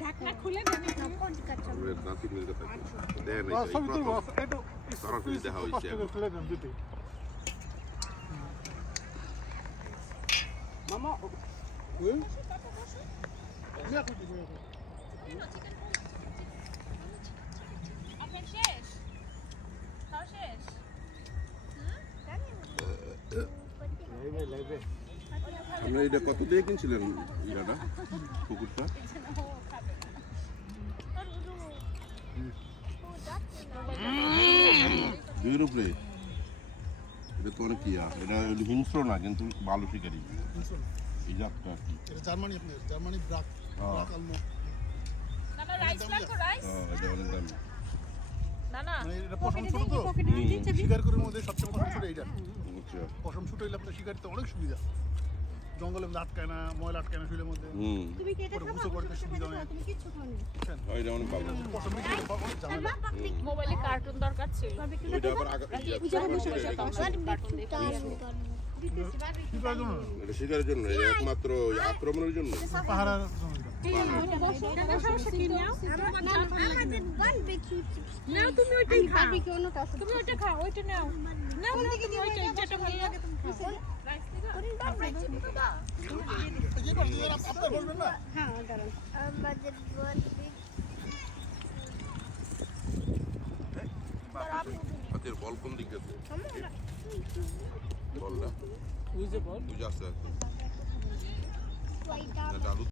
ঢাকনা খুলে দেন না কোন কাছে নাতি মিলে থাকে দেন এই একটু সরাসরি দেখা হইছে খুলে দেন দিতে মামা ওই না কিছু আপনার শেষ খাওয়া শেষ লাইবে আপনি এটা কত দিয়ে কিনছিলেন ইরাটা কুকুরটা দুইয়ের উপরে এটা তো অনেক ইয়া এটা হিংস্র না কিন্তু ভালো শিকারি এই জাতটা আর কি এটা জার্মানি আপনার জার্মানি ব্রাক ব্রাক আলমো না রাইস লাগো রাইস এটা অনেক দামি না মানে এটা পশম ছোট তো শিকার করার মধ্যে সবচেয়ে পশম ছোট এইটা আচ্ছা পশম ছোট হইলে আপনার শিকারিতে অনেক সুবিধা জঙ্গলে আটকায় না ময়লা আটকায় না শুলের মধ্যে তুমি কি এটা খাবা করতে সুবিধা হয় তুমি কিছু খাওনি এটা অনেক ভালো পশম বিক্রি করে অনেক ঝামেলা মোবাইলে কার্টুন দরকার ছিল ওইটা আবার কার্টুন দেখি শিকারের জন্য এটা শিকারের জন্য এটা একমাত্র আক্রমণের জন্য পাহাড়ের নাও তুমি ওইটাই খাও তুমি ওইটা খাও ওইটা নাও নাও না তুমি ওইটা যেটা ভালো লাগে তুমি খাও আপনার বলবেন না হাতের বল কোন দিক আছে বলটা ওই যে বল বুঝা আছে জাদু